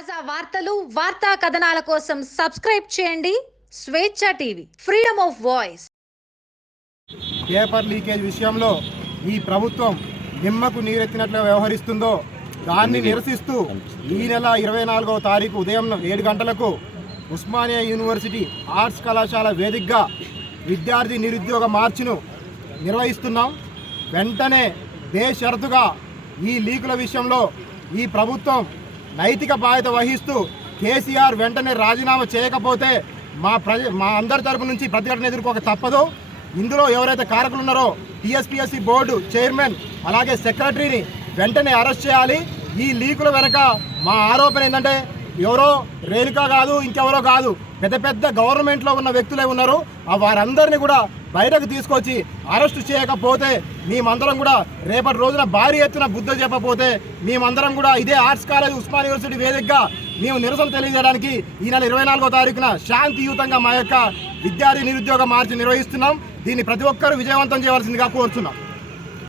తాజా వార్తలు వార్తా కథనాల కోసం సబ్స్క్రైబ్ చేయండి. Swecha TV freedom of voice paper leakage విషయంలో ఈ ప్రభుత్వం నిమ్మకు నీరెత్తినట్లుగా వ్యవహరిస్తుందో దాన్ని నిరసిస్తూ ఈ నెల ఇరవై నాలుగవ తారీఖు ఉదయం ఏడు గంటలకు ఉస్మానియా యూనివర్సిటీ ఆర్ట్స్ కళాశాల వేదికగా విద్యార్థి నిరుద్యోగ మార్చును నిర్వహిస్తున్నాం. వెంటనే బేషరతుగా ఈ లీకుల విషయంలో ఈ ప్రభుత్వం నైతిక బాధ్యత వహిస్తూ కేసీఆర్ వెంటనే రాజీనామా చేయకపోతే మా ప్రజ మా అందరి తరపు నుంచి ప్రతిఘటన ఎదుర్కోక తప్పదు. ఇందులో ఎవరైతే కారకులు ఉన్నారో టీఎస్పీఎస్సీ బోర్డు చైర్మన్ అలాగే సెక్రటరీని వెంటనే అరెస్ట్ చేయాలి. ఈ లీకుల వెనక మా ఆరోపణ ఏంటంటే ఎవరో రేణుకా కాదు ఇంకెవరో కాదు పెద్ద పెద్ద గవర్నమెంట్లో ఉన్న వ్యక్తులే ఉన్నారు. ఆ వారందరినీ కూడా బయటకు తీసుకొచ్చి అరెస్ట్ చేయకపోతే మేమందరం కూడా రేపటి రోజున భారీ ఎత్తున బుద్ధ చెప్పపోతే మేమందరం కూడా ఇదే ఆర్ట్స్ కాలేజ్ ఉస్మాన్ యూనివర్సిటీ వేదికగా మేము నిరసన తెలియజేయడానికి ఈ నెల ఇరవై నాలుగో తారీఖున శాంతియుతంగా మా యొక్క విద్యార్థి నిరుద్యోగ మార్చి నిర్వహిస్తున్నాం. దీన్ని ప్రతి ఒక్కరూ విజయవంతం చేయవలసిందిగా కోరుతున్నాం